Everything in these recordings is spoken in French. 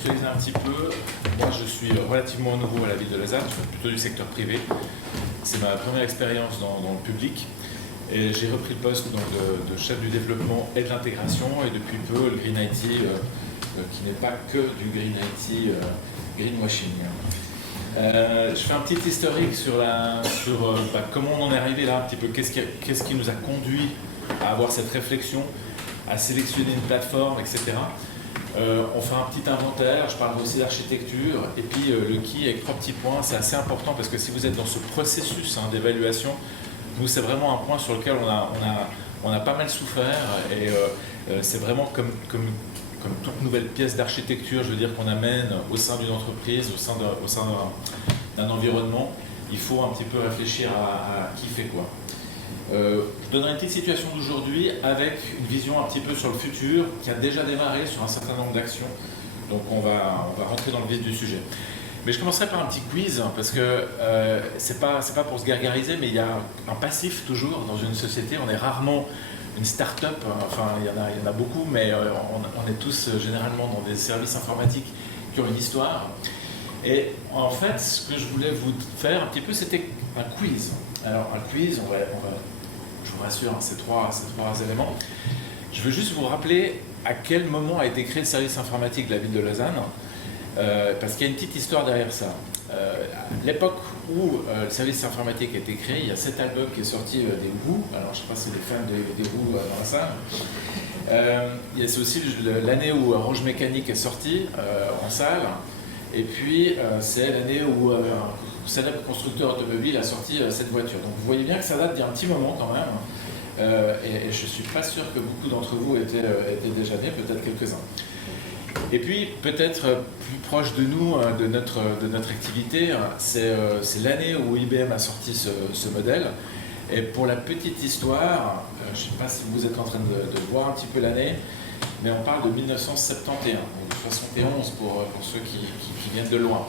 recontextualiser un petit peu, moi je suis relativement nouveau à la ville de Lausanne, je suis plutôt du secteur privé. C'est ma première expérience dans le public. Et j'ai repris le poste donc, de chef du développement et de l'intégration, et depuis peu le Green IT, qui n'est pas que du Green IT greenwashing. Je fais un petit historique sur comment on en est arrivé là, un petit peu, qu'est-ce qui nous a conduit à avoir cette réflexion, à sélectionner une plateforme, etc. On fait un petit inventaire, je parle aussi d'architecture, et puis le qui avec 3 petits points, c'est assez important parce que si vous êtes dans ce processus d'évaluation, nous c'est vraiment un point sur lequel on a pas mal souffert, et c'est vraiment comme toute nouvelle pièce d'architecture, je veux dire, qu'on amène au sein d'une entreprise, au sein d'un environnement, il faut un petit peu réfléchir à qui fait quoi. Je donnerai une petite situation d'aujourd'hui avec une vision un petit peu sur le futur qui a déjà démarré sur un certain nombre d'actions. Donc on va rentrer dans le vif du sujet. Mais je commencerai par un petit quiz parce que c'est pas pour se gargariser, mais il y a un passif toujours dans une société. On est rarement une start-up, enfin il y en a beaucoup, mais on est tous généralement dans des services informatiques qui ont une histoire. Et en fait, ce que je voulais vous faire un petit peu, c'était un quiz. Alors un quiz, je vous rassure, ces trois éléments. Je veux juste vous rappeler à quel moment a été créé le service informatique de la ville de Lausanne, parce qu'il y a une petite histoire derrière ça. À l'époque où le service informatique a été créé, il y a cet album qui est sorti des Who. Alors je ne sais pas si les fans des Who dans la salle. C'est aussi l'année où Rouge Mécanique est sorti en salle. Et puis c'est l'année où un célèbre constructeur automobile a sorti cette voiture. Donc vous voyez bien que ça date d'il y a un petit moment quand même. Et je ne suis pas sûr que beaucoup d'entre vous étaient déjà nés, peut-être quelques-uns. Et puis peut-être plus proche de nous, de notre activité, c'est l'année où IBM a sorti ce modèle. Et pour la petite histoire, je ne sais pas si vous êtes en train de voir un petit peu l'année, mais on parle de 1971, donc 71 pour ceux qui viennent de loin.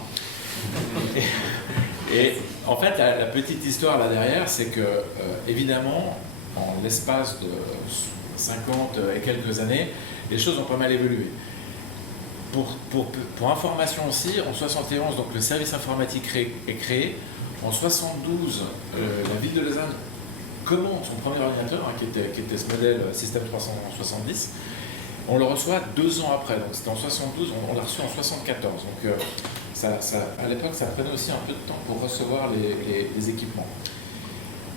Et en fait, la petite histoire là derrière, c'est que, évidemment, en l'espace de 50 et quelques années, les choses ont pas mal évolué. Pour information aussi, en 71, donc le service informatique est créé. En 72, la ville de Lausanne commande son premier ordinateur, qui était ce modèle Système 370. On le reçoit 2 ans après, donc c'était en 72, on l'a reçu en 74. Donc à l'époque, ça prenait aussi un peu de temps pour recevoir les équipements.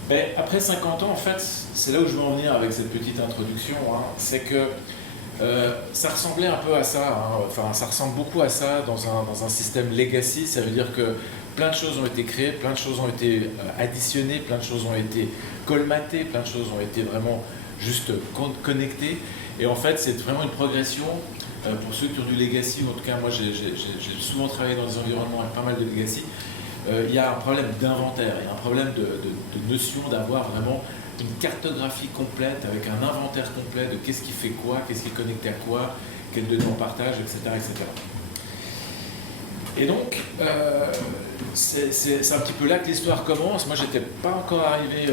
Mais après 50 ans, en fait, c'est là où je veux en venir avec cette petite introduction, c'est que ça ressemblait un peu à ça, enfin ça ressemble beaucoup à ça dans un système legacy. Ça veut dire que plein de choses ont été créées, plein de choses ont été additionnées, plein de choses ont été colmatées, plein de choses ont été vraiment juste connectées. Et en fait, c'est vraiment une progression. Pour ceux qui ont du legacy, ou en tout cas moi j'ai souvent travaillé dans des environnements avec pas mal de legacy, il y a un problème d'inventaire, il y a un problème de notion d'avoir vraiment une cartographie complète avec un inventaire complet de qu'est-ce qui fait quoi, qu'est-ce qui est connecté à quoi, quelles données on partage, etc. etc. Et donc, c'est un petit peu là que l'histoire commence. Moi, j'étais pas encore arrivé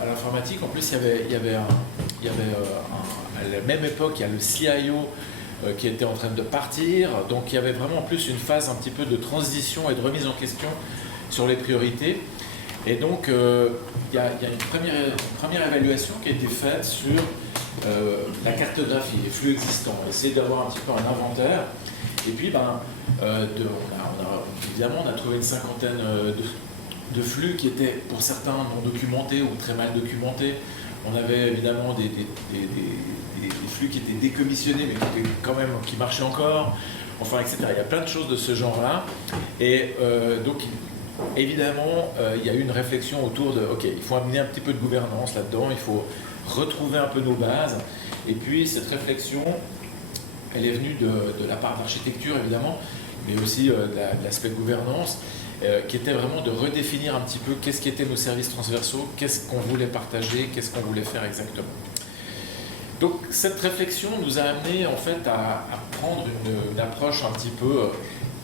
à l'informatique. En plus, il y avait à la même époque, il y a le CIO qui était en train de partir. Donc, il y avait vraiment en plus une phase un petit peu de transition et de remise en question sur les priorités. Et donc, il y a une première évaluation qui a été faite sur la cartographie, les flux existants, essayer d'avoir un petit peu un inventaire. Et puis, évidemment, on a trouvé une cinquantaine de flux qui étaient pour certains non documentés ou très mal documentés. On avait évidemment des flux qui étaient décommissionnés, mais qui marchaient encore, enfin, etc. Il y a plein de choses de ce genre-là. Et donc, évidemment, il y a eu une réflexion autour de, OK, il faut amener un petit peu de gouvernance là-dedans, il faut retrouver un peu nos bases. Et puis, cette réflexion, elle est venue de la part d'architecture, évidemment, mais aussi de l'aspect gouvernance, qui était vraiment de redéfinir un petit peu qu'est-ce qui étaient nos services transversaux, qu'est-ce qu'on voulait partager, qu'est-ce qu'on voulait faire exactement. Donc, cette réflexion nous a amené, en fait, à prendre une approche un petit peu,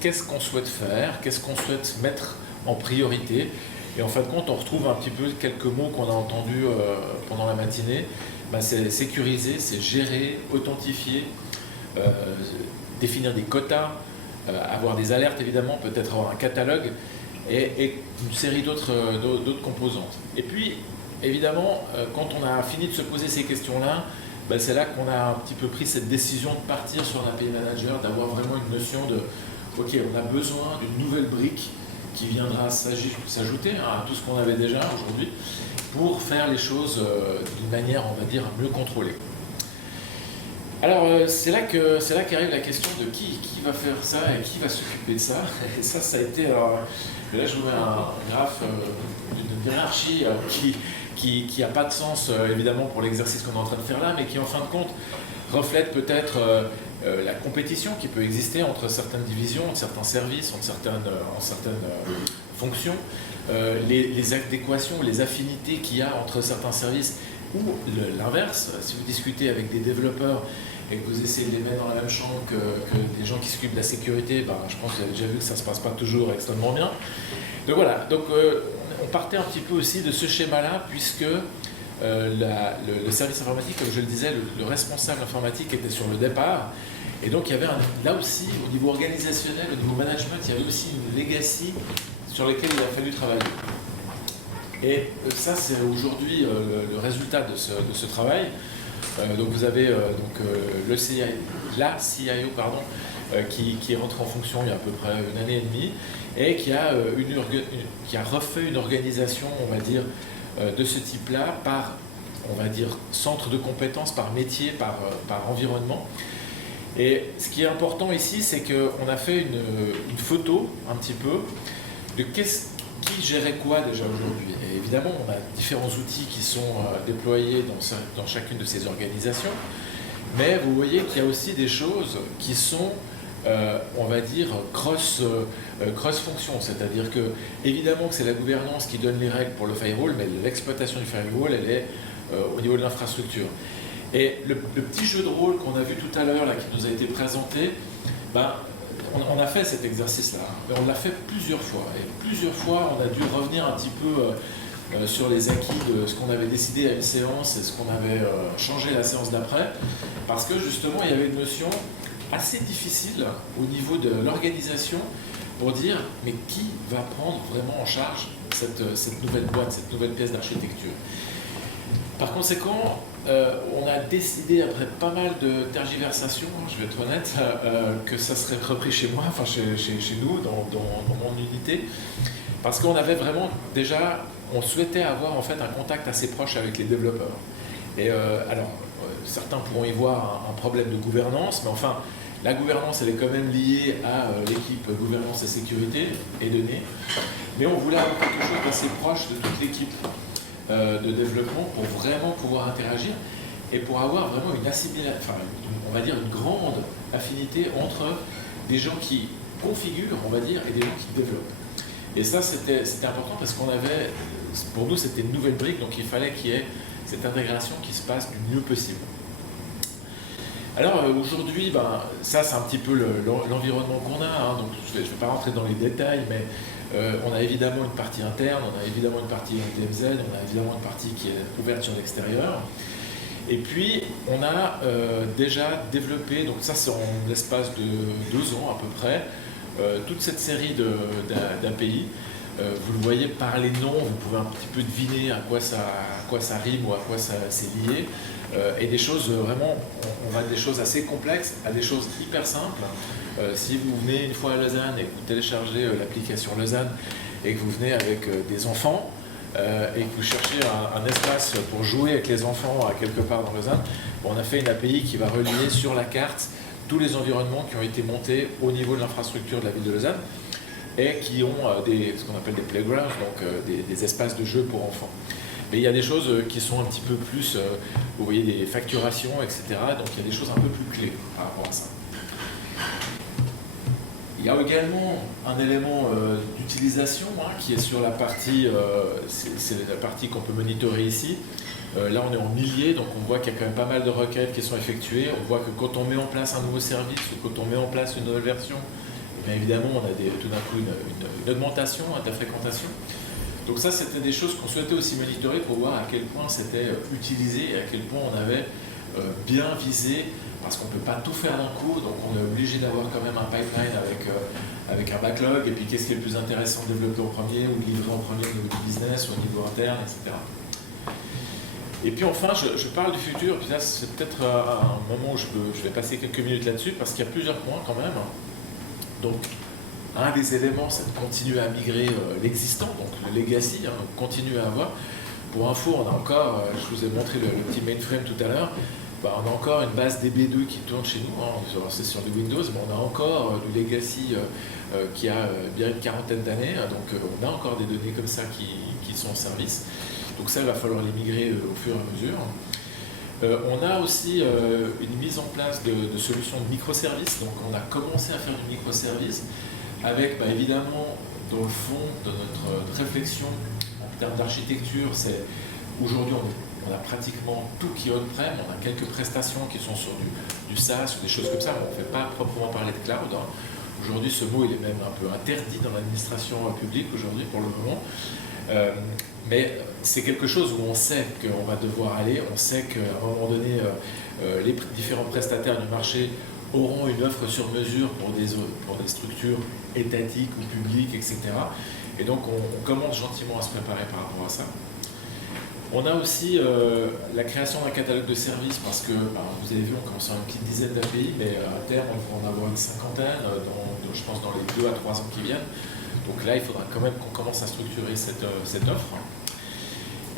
qu'est-ce qu'on souhaite faire, qu'est-ce qu'on souhaite mettre en priorité. Et en fin de compte, on retrouve un petit peu quelques mots qu'on a entendus pendant la matinée. C'est sécuriser, c'est gérer, authentifier, définir des quotas, avoir des alertes évidemment, peut-être avoir un catalogue et une série d'autres composantes. Et puis, évidemment, quand on a fini de se poser ces questions-là, ben c'est là qu'on a un petit peu pris cette décision de partir sur l'API Manager, d'avoir vraiment une notion de ok, on a besoin d'une nouvelle brique qui viendra s'ajouter à tout ce qu'on avait déjà aujourd'hui pour faire les choses d'une manière, on va dire, mieux contrôlée. Alors, c'est là qu'arrive la question de qui va faire ça et qui va s'occuper de ça. Et ça a été... Alors, là, je vous mets un graphe d'une hiérarchie qui n'a pas de sens, évidemment, pour l'exercice qu'on est en train de faire là, mais qui, en fin de compte, reflète peut-être la compétition qui peut exister entre certaines divisions, entre certains services, en certaines fonctions, les adéquations, les affinités qu'il y a entre certains services ou l'inverse. Si vous discutez avec des développeurs et que vous essayez de les mettre dans la même chambre que des gens qui s'occupent de la sécurité, ben, je pense que vous avez déjà vu que ça ne se passe pas toujours extrêmement bien. Donc voilà, on partait un petit peu aussi de ce schéma-là, puisque le service informatique, comme je le disais, le responsable informatique était sur le départ. Et donc il y avait là aussi, au niveau organisationnel, au niveau management, il y avait aussi une legacy sur laquelle il a fallu travailler. Et ça, c'est aujourd'hui le résultat de ce travail. Donc vous avez la CIO qui est rentrée en fonction il y a à peu près une année et demie et qui a refait une organisation, on va dire, de ce type-là par, on va dire, centre de compétences, par métier, par environnement. Et ce qui est important ici, c'est qu'on a fait une photo un petit peu de qui gérait quoi déjà aujourd'hui. Et évidemment, on a différents outils qui sont déployés dans chacune de ces organisations, mais vous voyez qu'il y a aussi des choses qui sont, on va dire, cross-fonction, c'est-à-dire que, évidemment que c'est la gouvernance qui donne les règles pour le firewall, mais l'exploitation du firewall, elle est au niveau de l'infrastructure. Et le petit jeu de rôle qu'on a vu tout à l'heure, là, qui nous a été présenté, ben, on a fait cet exercice-là, mais on l'a fait plusieurs fois. Et plusieurs fois, on a dû revenir un petit peu sur les acquis de ce qu'on avait décidé à une séance et ce qu'on avait changé la séance d'après, parce que justement, il y avait une notion assez difficile au niveau de l'organisation pour dire, mais qui va prendre vraiment en charge cette nouvelle boîte, cette nouvelle pièce d'architecture. Par conséquent, on a décidé, après pas mal de tergiversations, je vais être honnête, que ça serait repris chez moi, enfin chez nous, dans mon unité, parce qu'on avait vraiment déjà, on souhaitait avoir en fait un contact assez proche avec les développeurs. Et certains pourront y voir un problème de gouvernance, mais enfin, la gouvernance, elle est quand même liée à l'équipe gouvernance et sécurité et données, mais on voulait avoir quelque chose d'assez proche de toute l'équipe de développement pour vraiment pouvoir interagir et pour avoir vraiment une assimilation, enfin, on va dire une grande affinité entre des gens qui configurent, on va dire, et des gens qui développent. Et ça, c'était important parce qu'on avait, pour nous, c'était une nouvelle brique, donc il fallait qu'il y ait cette intégration qui se passe du mieux possible. Alors aujourd'hui, ben, ça c'est un petit peu l'environnement qu'on a, hein, donc je ne vais pas rentrer dans les détails, mais on a évidemment une partie interne, on a évidemment une partie DMZ, on a évidemment une partie qui est ouverte sur l'extérieur. Et puis on a déjà développé, donc ça c'est en l'espace de 2 ans à peu près, toute cette série d'API. Vous le voyez par les noms, vous pouvez un petit peu deviner à quoi ça rime ou à quoi c'est lié. Et des choses vraiment, on va des choses assez complexes à des choses hyper simples. Si vous venez une fois à Lausanne et que vous téléchargez l'application Lausanne et que vous venez avec des enfants et que vous cherchez un espace pour jouer avec les enfants à quelque part dans Lausanne, on a fait une API qui va relier sur la carte tous les environnements qui ont été montés au niveau de l'infrastructure de la ville de Lausanne et qui ont ce qu'on appelle des playgrounds, donc des espaces de jeu pour enfants. Mais il y a des choses qui sont un petit peu plus, vous voyez, des facturations, etc. Donc il y a des choses un peu plus clés par rapport à ça. Il y a également un élément d'utilisation qui est sur la partie, c'est la partie qu'on peut monitorer ici. Là on est en milliers, donc on voit qu'il y a quand même pas mal de requêtes qui sont effectuées. On voit que quand on met en place un nouveau service ou quand on met en place une nouvelle version, bien évidemment on a tout d'un coup une augmentation de la fréquentation. Donc ça, c'était des choses qu'on souhaitait aussi monitorer pour voir à quel point c'était utilisé et à quel point on avait bien visé, parce qu'on ne peut pas tout faire d'un coup, donc on est obligé d'avoir quand même un pipeline avec un backlog, et puis qu'est-ce qui est le plus intéressant de développer en premier, ou de livrer en premier au niveau du business, ou au niveau interne, etc. Et puis enfin, je parle du futur, puis là c'est peut-être un moment où je vais passer quelques minutes là-dessus, parce qu'il y a plusieurs points quand même. Donc, un des éléments, c'est de continuer à migrer l'existant, donc le legacy, donc continuer à avoir. Pour info, on a encore, je vous ai montré le petit mainframe tout à l'heure, on a encore une base DB2 qui tourne chez nous, c'est sur du Windows, mais on a encore du legacy qui a bien une quarantaine d'années, donc on a encore des données comme ça qui sont en service. Donc ça, il va falloir les migrer au fur et à mesure. On a aussi une mise en place de solutions de microservices. Donc on a commencé à faire du microservice avec évidemment dans le fond de notre réflexion en termes d'architecture, c'est aujourd'hui on a pratiquement tout qui est on-prem, on a quelques prestations qui sont sur du SaaS ou des choses comme ça, mais on ne fait pas proprement parler de cloud. Aujourd'hui ce mot il est même un peu interdit dans l'administration publique aujourd'hui pour le moment. Mais c'est quelque chose où on sait qu'on va devoir aller, on sait qu'à un moment donné, les différents prestataires du marché auront une offre sur mesure pour des structures étatiques ou publiques, etc. Et donc on commence gentiment à se préparer par rapport à ça. On a aussi la création d'un catalogue de services, parce que vous avez vu, on commence à une petite dizaine d'API, mais à terme on va en avoir une cinquantaine, je pense dans les 2 à 3 ans qui viennent. Donc là, il faudra quand même qu'on commence à structurer cette offre.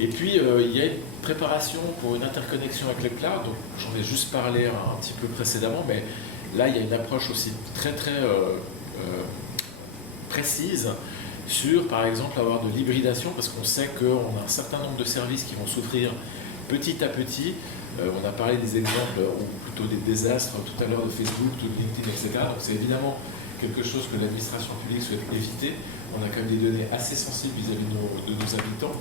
Et puis, il y a une préparation pour une interconnexion avec le cloud. Donc, j'en ai juste parlé un petit peu précédemment, mais là, il y a une approche aussi très précise sur, par exemple, avoir de l'hybridation, parce qu'on sait qu'on a un certain nombre de services qui vont souffrir petit à petit. On a parlé des exemples, ou plutôt des désastres tout à l'heure de Facebook, de LinkedIn, etc. Donc, c'est évidemment quelque chose que l'administration publique souhaite éviter. On a quand même des données assez sensibles vis-à-vis de nos habitants.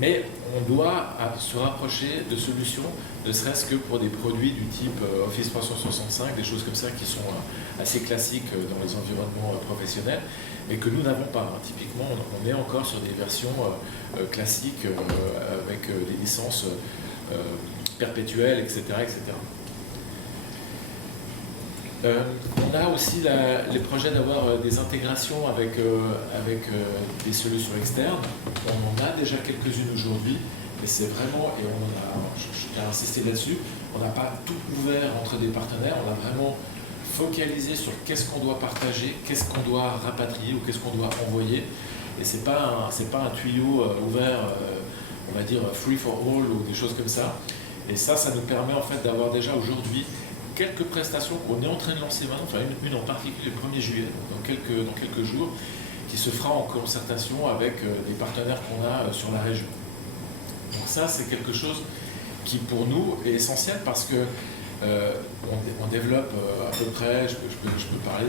Mais on doit se rapprocher de solutions, ne serait-ce que pour des produits du type Office 365, des choses comme ça qui sont assez classiques dans les environnements professionnels, mais que nous n'avons pas. Typiquement, on est encore sur des versions classiques avec des licences perpétuelles, etc. etc. On a aussi les projets d'avoir des intégrations avec des solutions externes. On en a déjà quelques-unes aujourd'hui, mais c'est vraiment, et je tiens à insister là-dessus, on n'a pas tout ouvert entre des partenaires, on a vraiment focalisé sur qu'est-ce qu'on doit partager, qu'est-ce qu'on doit rapatrier ou qu'est-ce qu'on doit envoyer. Et c'est pas un tuyau ouvert, on va dire free for all ou des choses comme ça. Et ça nous permet en fait d'avoir déjà aujourd'hui quelques prestations qu'on est en train de lancer maintenant, enfin une en particulier le 1er juillet, dans quelques jours, qui se fera en concertation avec des partenaires qu'on a sur la région. Donc ça, c'est quelque chose qui pour nous est essentiel, parce que on développe à peu près, je peux parler,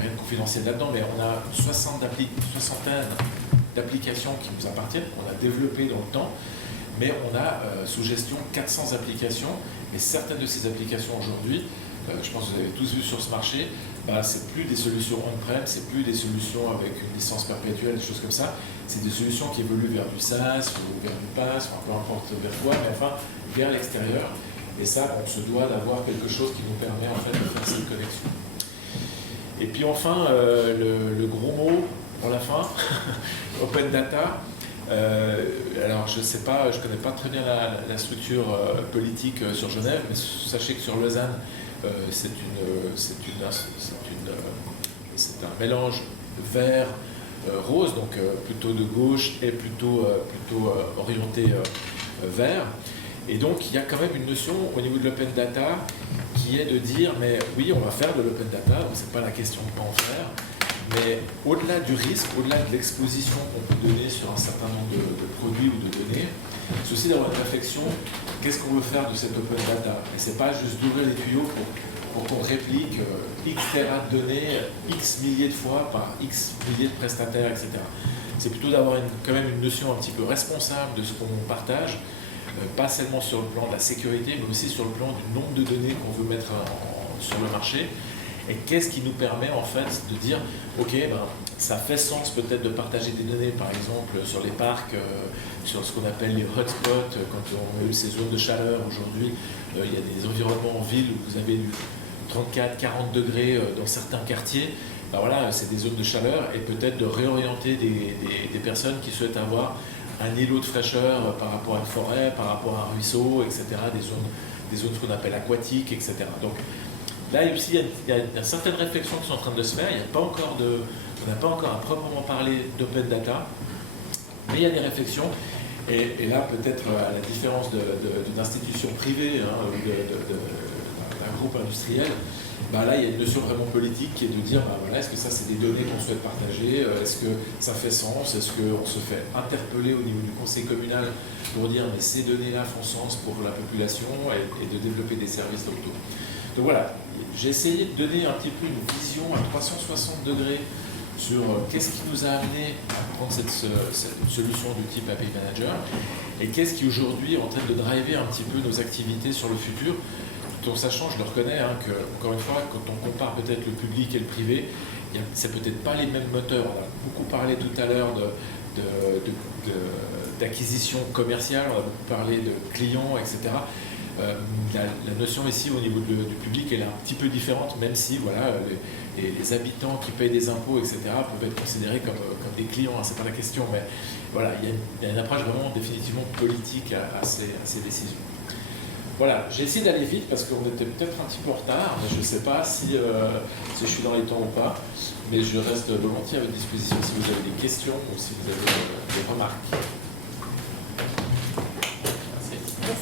rien de confidentiel là-dedans, mais on a une soixantaine d'applications qui nous appartiennent, qu'on a développées dans le temps, mais on a sous gestion 400 applications, et certaines de ces applications aujourd'hui, je pense que vous avez tous vu sur ce marché, c'est plus des solutions on-prem, c'est plus des solutions avec une licence perpétuelle, des choses comme ça, c'est des solutions qui évoluent vers du SaaS, ou vers du PaaS, peu importe vers quoi, mais enfin vers l'extérieur, et ça, on se doit d'avoir quelque chose qui nous permet en fait de faire cette connexion. Et puis enfin, le gros mot pour la fin, Open Data. Alors je sais pas, je connais pas très bien la structure politique sur Genève, mais sachez que sur Lausanne, c'est un mélange vert-rose, donc plutôt de gauche et plutôt orienté vert. Et donc il y a quand même une notion au niveau de l'open data qui est de dire, mais oui, on va faire de l'open data, donc c'est pas la question de pas en faire. Mais au-delà du risque, au-delà de l'exposition qu'on peut donner sur un certain nombre de produits ou de données, c'est aussi d'avoir une réflexion, qu'est-ce qu'on veut faire de cette open data? Et c'est pas juste d'ouvrir les tuyaux pour qu'on réplique X terras de données, X milliers de fois par X milliers de prestataires, etc. C'est plutôt d'avoir quand même une notion un petit peu responsable de ce qu'on partage, pas seulement sur le plan de la sécurité, mais aussi sur le plan du nombre de données qu'on veut mettre sur le marché, et qu'est-ce qui nous permet en fait de dire ok, ça fait sens peut-être de partager des données par exemple sur les parcs, sur ce qu'on appelle les hotspots, quand on a eu ces zones de chaleur aujourd'hui, il y a des environnements en ville où vous avez du 34-40 degrés dans certains quartiers. Voilà, c'est des zones de chaleur et peut-être de réorienter des personnes qui souhaitent avoir un îlot de fraîcheur par rapport à une forêt, par rapport à un ruisseau, etc., des zones ce qu'on appelle aquatiques, etc. Donc là aussi, il y a certaines réflexions qui sont en train de se faire. On n'a pas encore à proprement parler d'open data, mais il y a des réflexions. Et là, peut-être à la différence d'une institution privée, d'un groupe industriel, là, il y a une notion vraiment politique qui est de dire voilà, est-ce que ça, c'est des données qu'on souhaite partager, est-ce que ça fait sens, est-ce qu'on se fait interpeller au niveau du conseil communal pour dire mais ces données-là font sens pour la population et de développer des services locaux. Donc voilà, j'ai essayé de donner un petit peu une vision à 360 degrés sur qu'est-ce qui nous a amené à prendre cette solution du type API Manager et qu'est-ce qui aujourd'hui est en train de driver un petit peu nos activités sur le futur. Tout en sachant, je le reconnais, que, encore une fois, quand on compare peut-être le public et le privé, c'est peut-être pas les mêmes moteurs. On a beaucoup parlé tout à l'heure d'acquisition commerciale, on a beaucoup parlé de clients, etc. La notion ici au niveau du public, elle est un petit peu différente, même si voilà, les habitants qui payent des impôts, etc., peuvent être considérés comme des clients, c'est pas la question, mais voilà, il y a une approche vraiment définitivement politique à ces décisions. Voilà, j'ai essayé d'aller vite parce qu'on était peut-être un petit peu en retard, mais je ne sais pas si je suis dans les temps ou pas, mais je reste volontiers à votre disposition si vous avez des questions ou si vous avez des remarques. Merci.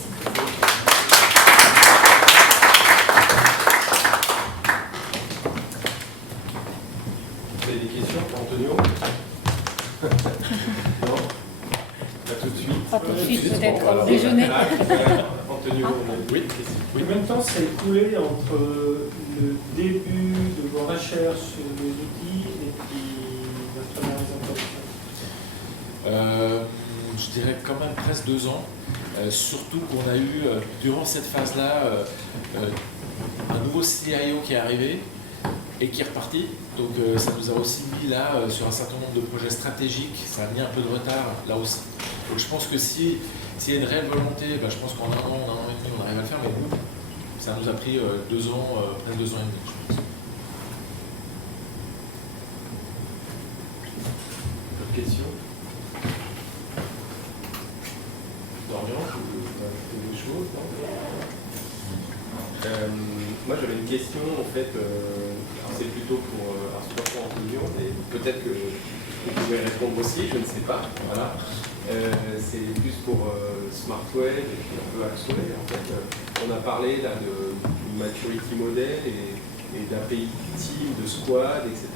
Vous avez des questions pour Antonio? Non? Pas tout de suite. Pas tout de suite, peut-être au déjeuner. Antonio, oui. Combien de temps s'est écoulé entre le début de vos recherches sur les outils et puis votre première mise en production? Je dirais quand même presque 2 ans, surtout qu'on a eu, durant cette phase-là, un nouveau CIO qui est arrivé et qui est reparti. Donc ça nous a aussi mis là sur un certain nombre de projets stratégiques, ça a mis un peu de retard là aussi. Donc je pense que s'il y a une réelle volonté, je pense qu'en un an et demi, on arrive à le faire, mais nous, ça nous a pris 2 ans, près de 2 ans et demi, je pense. D'autres questions? Dorian, tu veux ajouter des choses? Moi j'avais une question en fait, c'est plutôt pour, c'est pas pour Antonio, mais peut-être que vous pouvez répondre aussi, je ne sais pas. Voilà. C'est plus pour SmartWeb et puis un peu Axway. En fait, on a parlé là de maturity model et d'API team, de squad, etc.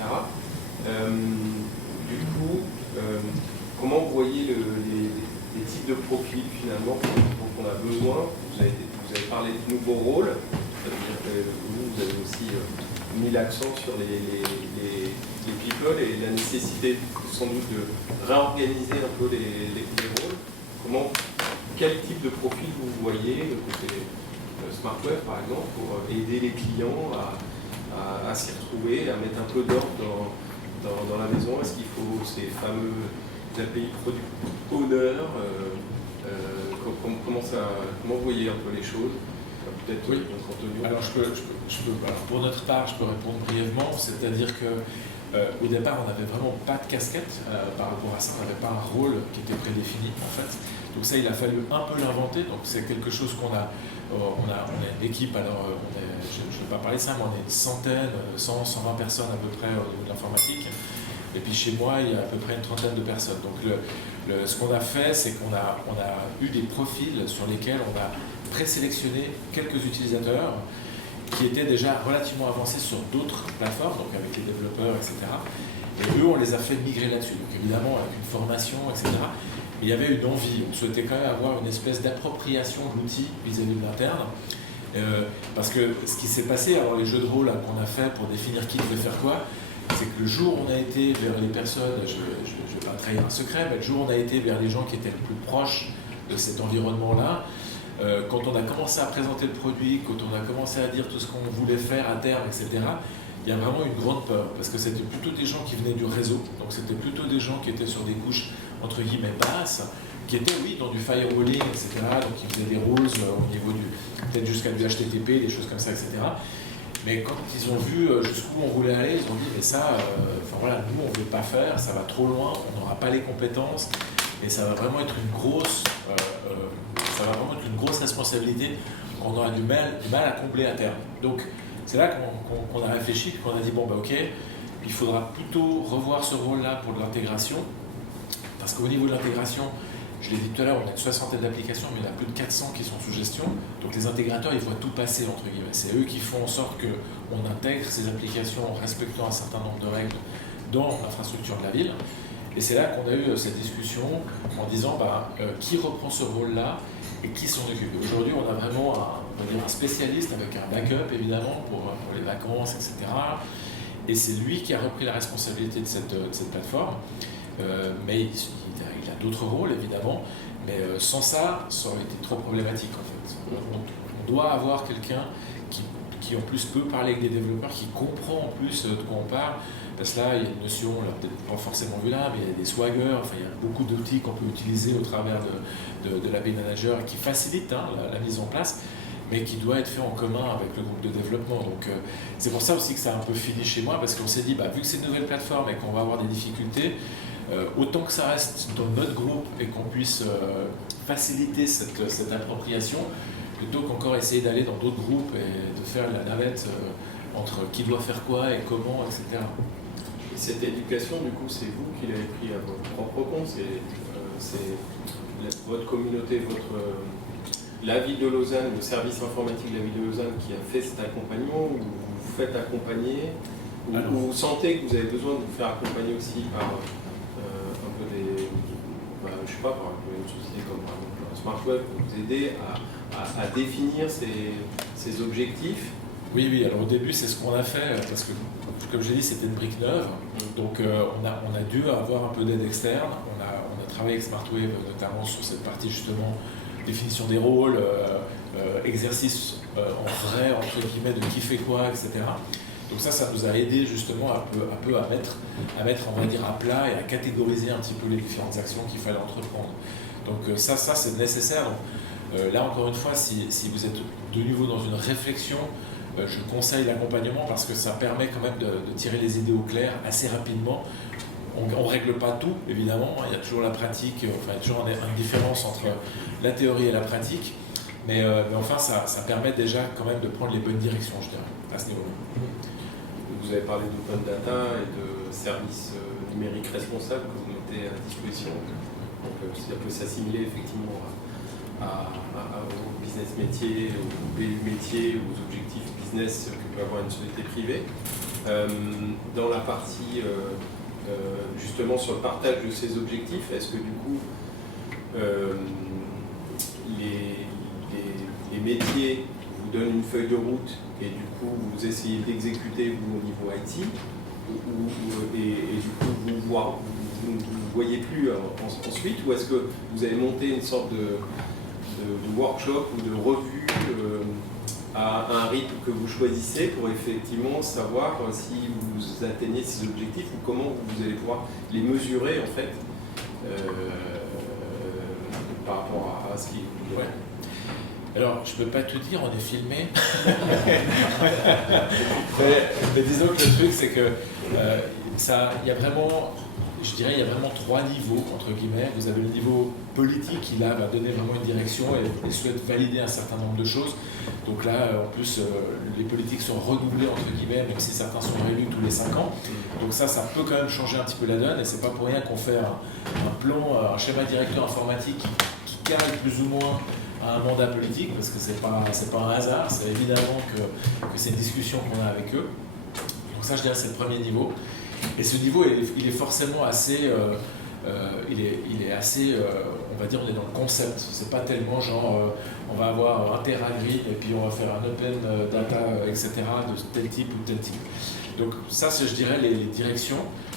Du coup, comment vous voyez les types de profils finalement dont on a besoin? Vous avez parlé de nouveaux rôles, ça veut dire que vous avez aussi mis l'accent sur les people et la nécessité sans doute de réorganiser un peu les rôles. Quel type de profil vous voyez de côté SmartWeb par exemple pour aider les clients à s'y retrouver, à mettre un peu d'ordre dans la maison? Est-ce qu'il faut ces fameux API Product Owner? Comment vous voyez un peu les choses? Peut-être oui. Antonio. Alors, pour notre part, je peux répondre brièvement, c'est-à-dire que au départ, on n'avait vraiment pas de casquette par rapport à ça, on n'avait pas un rôle qui était prédéfini en fait. Donc ça, il a fallu un peu l'inventer, donc c'est quelque chose qu'on a, on a une équipe, alors je ne vais pas parler de ça, mais on est une centaine, 100, 120 personnes à peu près au niveau de l'informatique. Et puis chez moi, il y a à peu près une trentaine de personnes. Donc ce qu'on a fait, c'est qu'on a eu des profils sur lesquels on a présélectionné quelques utilisateurs qui étaient déjà relativement avancés sur d'autres plateformes, donc avec les développeurs, etc. Et eux, on les a fait migrer là-dessus. Donc évidemment, avec une formation, etc. Mais il y avait une envie, on souhaitait quand même avoir une espèce d'appropriation de l'outil vis-à-vis de l'interne. Parce que ce qui s'est passé, alors les jeux de rôle qu'on a fait pour définir qui devait faire quoi, c'est que le jour où on a été vers les personnes, je ne vais pas trahir un secret, mais le jour où on a été vers les gens qui étaient le plus proches de cet environnement-là, quand on a commencé à présenter le produit, quand on a commencé à dire tout ce qu'on voulait faire à terme, etc., il y a vraiment une grande peur, parce que c'était plutôt des gens qui venaient du réseau, donc c'était plutôt des gens qui étaient sur des couches entre guillemets basses, qui étaient oui dans du firewalling, etc., donc qui faisaient des rules au niveau du, peut-être jusqu'à du HTTP, des choses comme ça, etc. Mais quand ils ont vu jusqu'où on voulait aller, ils ont dit mais ça, enfin voilà, nous on ne veut pas faire, ça va trop loin, on n'aura pas les compétences, et ça va vraiment être une grosse, responsabilité qu'on aura du mal à combler à terme. Donc c'est là qu'on a réfléchi, qu'on a dit bon bah ok, il faudra plutôt revoir ce rôle-là pour de l'intégration, parce qu'au niveau de l'intégration, je l'ai dit tout à l'heure, on a une soixantaine d'applications, mais il y en a plus de 400 qui sont sous gestion. Donc les intégrateurs, ils voient tout passer, entre guillemets. C'est eux qui font en sorte qu'on intègre ces applications en respectant un certain nombre de règles dans l'infrastructure de la ville. Et c'est là qu'on a eu cette discussion en disant qui reprend ce rôle-là et qui s'en occupe. Aujourd'hui, on a vraiment un spécialiste avec un backup, évidemment, pour les vacances, etc. Et c'est lui qui a repris la responsabilité de cette plateforme. Mais il a d'autres rôles, évidemment. Mais sans ça, ça aurait été trop problématique, en fait. On doit avoir quelqu'un qui, en plus, peut parler avec des développeurs, qui comprend, en plus, de quoi on parle. Parce que là, il y a une notion, on l'a peut-être pas forcément vu là, mais il y a des swaggers, enfin, il y a beaucoup d'outils qu'on peut utiliser au travers de l'API Manager qui facilitent la mise en place, mais qui doit être fait en commun avec le groupe de développement. Donc c'est pour ça aussi que ça a un peu fini chez moi, parce qu'on s'est dit, vu que c'est une nouvelle plateforme et qu'on va avoir des difficultés, autant que ça reste dans notre groupe et qu'on puisse faciliter cette appropriation, plutôt qu'encore essayer d'aller dans d'autres groupes et de faire la navette entre qui doit faire quoi et comment, etc. Et cette éducation, du coup, c'est vous qui l'avez pris à votre propre compte, c'est votre communauté, la ville de Lausanne, le service informatique de la ville de Lausanne qui a fait cet accompagnement, ou vous vous faites accompagner, ou vous sentez que vous avez besoin de vous faire accompagner aussi par un peu des, je sais pas, par une société comme par exemple SmartWeb, pour vous aider à définir ces objectifs? Oui, alors au début c'est ce qu'on a fait, parce que comme j'ai dit c'était une brique neuve, donc on a dû avoir un peu d'aide externe, on a travaillé avec SmartWeb notamment sur cette partie justement définition des rôles, exercice en vrai entre guillemets de qui fait quoi, etc. Donc ça nous a aidé justement un peu à mettre on va dire à plat et à catégoriser un petit peu les différentes actions qu'il fallait entreprendre. Donc ça c'est nécessaire. Donc, là encore une fois, si vous êtes de nouveau dans une réflexion, je conseille l'accompagnement parce que ça permet quand même de tirer les idées au clair assez rapidement. On ne règle pas tout, évidemment, il y a toujours la pratique, enfin il y a toujours une différence entre la théorie et la pratique, mais enfin ça permet déjà quand même de prendre les bonnes directions, je dirais, à ce niveau-là. Vous avez parlé d'open data et de services numériques responsables que vous mettez à disposition, donc ça peut s'assimiler effectivement au business métier, au BU métier, aux objectifs business que peut avoir une société privée. Dans la partie justement sur le partage de ces objectifs, est-ce que du coup les métiers vous donnent une feuille de route et du coup vous essayez d'exécuter vous au niveau IT et du coup vous ne voyez plus ensuite, ou est-ce que vous avez monté une sorte de workshop ou de revue à un rythme que vous choisissez pour effectivement savoir si vous atteignez ces objectifs ou comment vous allez pouvoir les mesurer en fait par rapport à ce qui est... Ouais. Alors, je ne peux pas tout dire, on est filmé. mais disons que le truc, c'est que il y a vraiment, je dirais, il y a vraiment 3 niveaux, entre guillemets. Vous avez le niveau politique qui, là, va donner vraiment une direction et souhaite valider un certain nombre de choses. Donc là, en plus, les politiques sont renouvelées, entre guillemets, même si certains sont réélus tous les 5 ans. Donc ça peut quand même changer un petit peu la donne, et c'est pas pour rien qu'on fait un plan, un schéma directeur informatique qui cale plus ou moins à un mandat politique, parce que c'est pas un hasard, c'est évidemment que c'est une discussion qu'on a avec eux. Donc ça, je dirais, c'est le premier niveau. Et ce niveau, il est forcément assez... il est assez, on va dire, on est dans le concept. C'est pas tellement genre, on va avoir un TeraGrid et puis on va faire un open data, etc. de tel type ou tel type. Donc ça, c'est, je dirais, la direction.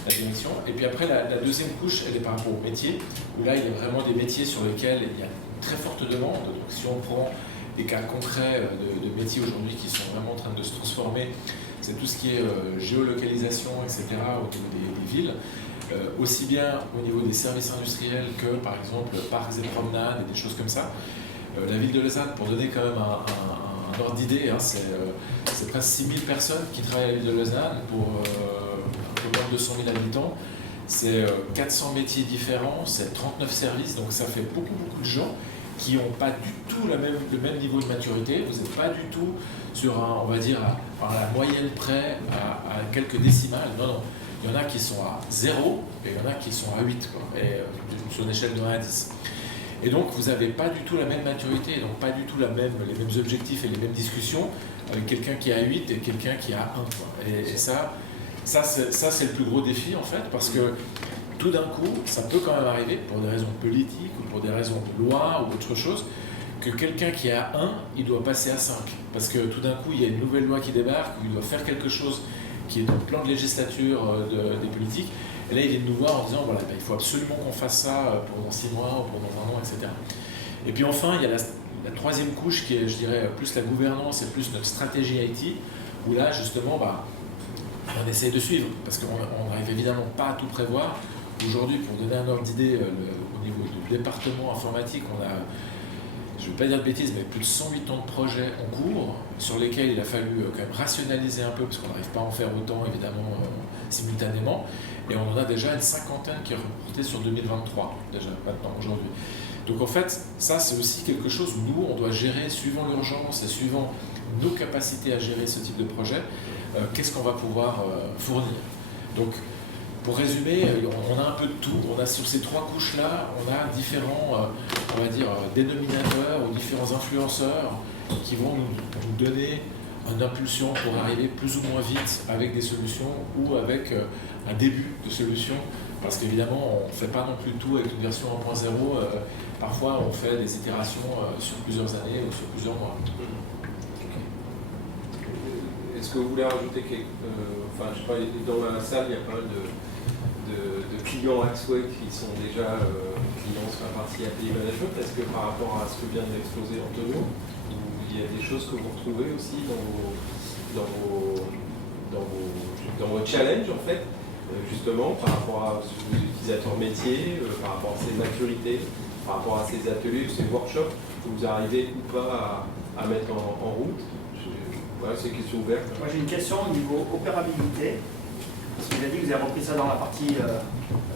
Et puis après, la deuxième couche, elle est par rapport au métier, où là, il y a vraiment des métiers sur lesquels il y a une très forte demande. Donc si on prend des cas concrets de métiers aujourd'hui qui sont vraiment en train de se transformer, c'est tout ce qui est géolocalisation, etc. au niveau des villes, aussi bien au niveau des services industriels que par exemple parcs et promenades et des choses comme ça. La ville de Lausanne, pour donner quand même un ordre d'idée, hein, c'est presque 6000 personnes qui travaillent à la ville de Lausanne pour un peu moins de 200 000 habitants. C'est 400 métiers différents, c'est 39 services, donc ça fait beaucoup de gens qui n'ont pas du tout le même niveau de maturité. Vous n'êtes pas du tout sur on va dire, à la moyenne près, à quelques décimales. Non. Il y en a qui sont à 0 et il y en a qui sont à 8, quoi, et, sur une échelle de 1 à 10. Et donc, vous n'avez pas du tout la même maturité, donc pas du tout les mêmes objectifs et les mêmes discussions avec quelqu'un qui a 8 et quelqu'un qui a 1. Quoi. Et ça c'est le plus gros défi, en fait, parce que tout d'un coup, ça peut quand même arriver, pour des raisons politiques ou pour des raisons de loi ou autre chose, que quelqu'un qui a 1, il doit passer à 5. Parce que tout d'un coup, il y a une nouvelle loi qui débarque, où il doit faire quelque chose qui est dans le plan de législature des politiques. Et là, il vient de nous voir en disant, voilà, il faut absolument qu'on fasse ça pendant 6 mois, ou pendant 1 an, etc. Et puis enfin, il y a la troisième couche qui est, je dirais, plus la gouvernance et plus notre stratégie IT, où là, justement, on essaie de suivre, parce qu'on n'arrive évidemment pas à tout prévoir. Aujourd'hui, pour donner un ordre d'idée, au niveau du département informatique, on a, je ne veux pas dire de bêtises, mais plus de 108 ans de projets en cours, sur lesquels il a fallu quand même rationaliser un peu, parce qu'on n'arrive pas à en faire autant, évidemment, simultanément. Et on en a déjà une cinquantaine qui est reportée sur 2023, déjà, maintenant, aujourd'hui. Donc en fait, ça c'est aussi quelque chose où nous, on doit gérer, suivant l'urgence et suivant nos capacités à gérer ce type de projet, qu'est-ce qu'on va pouvoir fournir. Donc, pour résumer, on a un peu de tout. On a sur ces 3 couches-là, on a différents, on va dire, dénominateurs ou différents influenceurs qui vont nous donner une impulsion pour arriver plus ou moins vite avec des solutions ou avec un début de solution. Parce qu'évidemment, on ne fait pas non plus tout avec une version 1.0. Parfois, on fait des itérations sur plusieurs années ou sur plusieurs mois. Est-ce que vous voulez rajouter quelque enfin, je sais pas, dans la salle, il y a pas mal de clients Axway qui sont déjà clients sur la partie API Management. Est-ce que par rapport à ce que vient d'exposer Antonio, il y a des choses que vous retrouvez aussi dans vos challenges, en fait, justement, par rapport aux utilisateurs métiers, par rapport à ces maturités, par rapport à ces ateliers, ces workshops, que vous arrivez ou pas à mettre en route? Voilà, c'est une question ouverte. Moi j'ai une question au niveau opérabilité. Parce que vous avez dit que vous avez repris ça dans la partie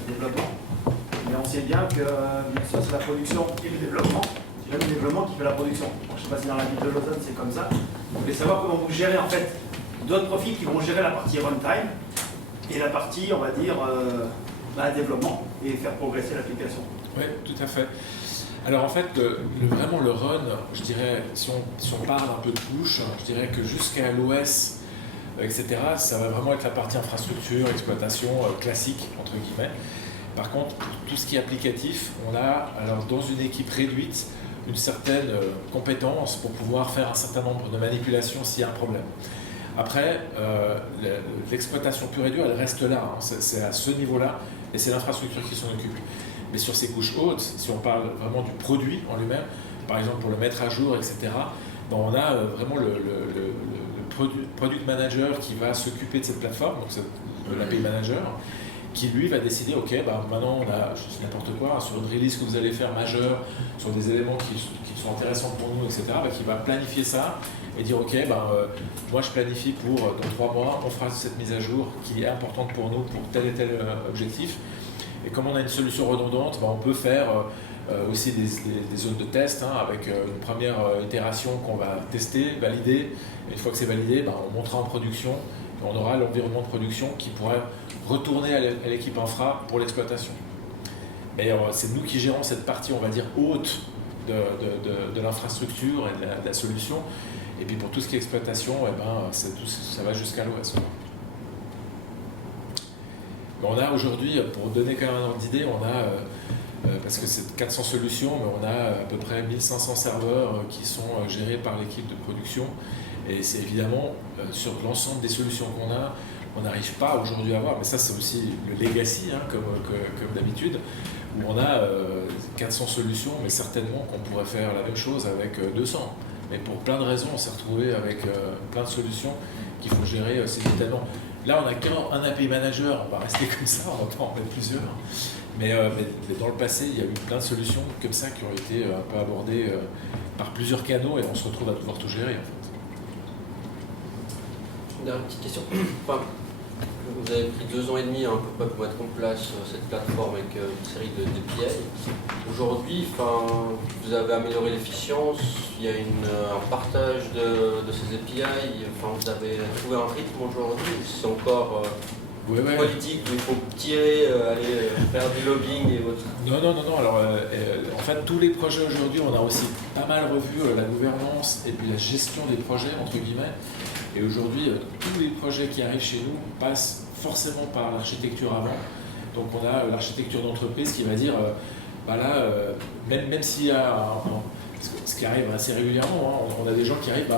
développement. Mais on sait bien que bien sûr c'est la production et le développement. C'est jamais le développement qui fait la production. Bon, je ne sais pas si dans la ville de Lausanne c'est comme ça. Vous voulez savoir comment vous gérez en fait d'autres profils qui vont gérer la partie runtime et la partie, on va dire, développement et faire progresser l'application. Oui, tout à fait. Alors en fait, vraiment le run, je dirais, si on parle un peu de couche, je dirais que jusqu'à l'OS, etc., ça va vraiment être la partie infrastructure, exploitation classique, entre guillemets. Par contre, pour tout ce qui est applicatif, on a, alors, dans une équipe réduite, une certaine compétence pour pouvoir faire un certain nombre de manipulations s'il y a un problème. Après, l'exploitation pure et dure, elle reste là, hein, c'est à ce niveau-là, et c'est l'infrastructure qui s'en occupe. Mais sur ces couches hautes, si on parle vraiment du produit en lui-même, par exemple pour le mettre à jour, etc., on a vraiment le product manager qui va s'occuper de cette plateforme, donc c'est l'API manager, qui lui va décider, ok, maintenant on a, je sais n'importe quoi, sur une release que vous allez faire majeure, sur des éléments qui sont intéressants pour nous, etc., qui va planifier ça et dire, ok, moi je planifie pour dans 3 mois, on fera cette mise à jour qui est importante pour nous pour tel et tel objectif. Et comme on a une solution redondante, on peut faire aussi des zones de test avec une première itération qu'on va tester, valider. Et une fois que c'est validé, on montera en production et on aura l'environnement de production qui pourrait retourner à l'équipe infra pour l'exploitation. Mais c'est nous qui gérons cette partie, on va dire, haute de l'infrastructure et de la solution. Et puis pour tout ce qui est exploitation, ça va jusqu'à l'OS. On a aujourd'hui, pour donner quand même un ordre d'idée, on a, parce que c'est 400 solutions, mais on a à peu près 1500 serveurs qui sont gérés par l'équipe de production. Et c'est évidemment, sur l'ensemble des solutions qu'on a, on n'arrive pas aujourd'hui à avoir, mais ça c'est aussi le legacy, comme d'habitude, où on a 400 solutions, mais certainement qu'on pourrait faire la même chose avec 200. Mais pour plein de raisons, on s'est retrouvé avec plein de solutions qu'il faut gérer ces événements. Là, on n'a qu'un API manager, on va rester comme ça, on va pas en mettre plusieurs. Mais dans le passé, il y a eu plein de solutions comme ça qui ont été un peu abordées par plusieurs canaux et on se retrouve à devoir tout gérer en fait. Une dernière petite question. Enfin, vous avez pris 2 ans et demi à peu près pour mettre en place cette plateforme avec une série d'API. Aujourd'hui, vous avez amélioré l'efficience, il y a un partage de ces API, vous avez trouvé un rythme aujourd'hui, c'est encore politique, il faut tirer, aller faire du lobbying et autres. Non. Alors, en fait, tous les projets aujourd'hui, on a aussi pas mal revu la gouvernance et puis la gestion des projets, entre guillemets. Et aujourd'hui, tous les projets qui arrivent chez nous passent forcément par l'architecture avant. Donc, on a l'architecture d'entreprise qui va dire, même s'il y a ce qui arrive assez régulièrement, on a des gens qui arrivent,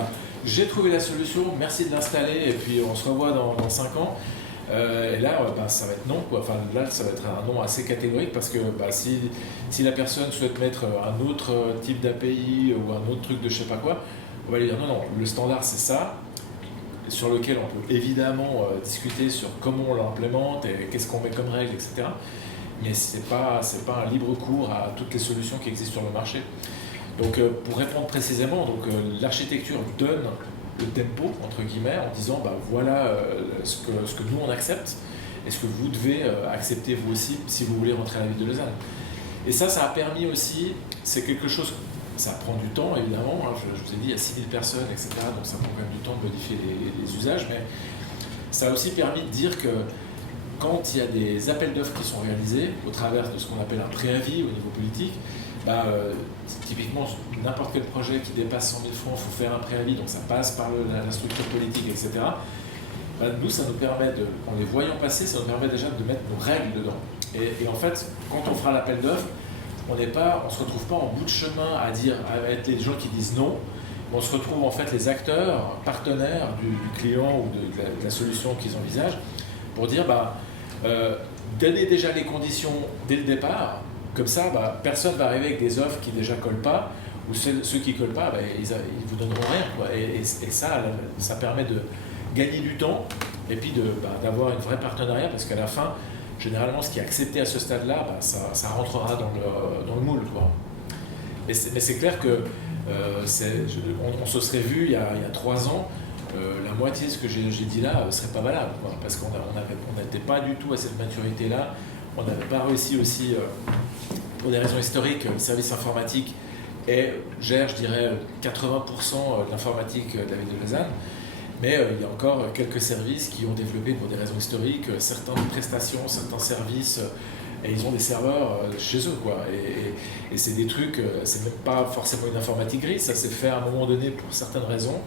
j'ai trouvé la solution, merci de l'installer, et puis on se revoit dans 5 ans. Et là, ça va être non, quoi. Enfin, là, ça va être un non assez catégorique parce que si la personne souhaite mettre un autre type d'API ou un autre truc de je sais pas quoi, on va lui dire non, le standard c'est ça, sur lequel on peut évidemment discuter sur comment on l'implémente et qu'est-ce qu'on met comme règle, etc. Mais c'est pas un libre cours à toutes les solutions qui existent sur le marché. Donc, pour répondre précisément, l'architecture donne le tempo, entre guillemets, en disant voilà ce que nous on accepte et ce que vous devez accepter vous aussi si vous voulez rentrer à la ville de Lausanne. Et ça a permis aussi, c'est quelque chose, ça prend du temps évidemment, je vous ai dit il y a 6000 personnes, etc. Donc ça prend quand même du temps de modifier les usages, mais ça a aussi permis de dire que quand il y a des appels d'offres qui sont réalisés au travers de ce qu'on appelle un préavis au niveau politique, typiquement n'importe quel projet qui dépasse 100 000 francs, il faut faire un préavis, donc ça passe par la structure politique, etc. Nous, ça nous permet en les voyant passer, ça nous permet déjà de mettre nos règles dedans. Et en fait, quand on fera l'appel d'offres, on se retrouve pas en bout de chemin à être les gens qui disent non, mais on se retrouve en fait les acteurs, partenaires du client ou de la solution qu'ils envisagent, pour dire donner déjà les conditions dès le départ. Comme ça, personne ne va arriver avec des offres qui déjà collent pas, ou ceux qui ne collent pas, ils vous donneront rien, quoi. Et ça permet de gagner du temps et puis d'avoir une vraie partenariat, parce qu'à la fin, généralement, ce qui est accepté à ce stade-là, ça rentrera dans le moule, quoi. Mais c'est clair que on se serait vu il y a 3 ans, la moitié de ce que j'ai dit là serait pas valable, quoi, parce qu'on n'était pas du tout à cette maturité-là. On n'avait pas réussi aussi, pour des raisons historiques, le service informatique gère, je dirais, 80% de l'informatique de la ville de Lausanne. Mais il y a encore quelques services qui ont développé pour des raisons historiques certaines prestations, certains services, et ils ont des serveurs chez eux, quoi. Et c'est des trucs, c'est même pas forcément une informatique grise, ça s'est fait à un moment donné pour certaines raisons.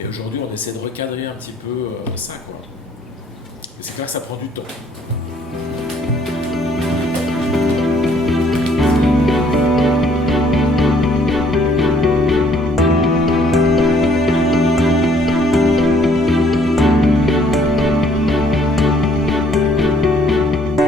Et aujourd'hui, on essaie de recadrer un petit peu ça, quoi. Et c'est clair que ça prend du temps.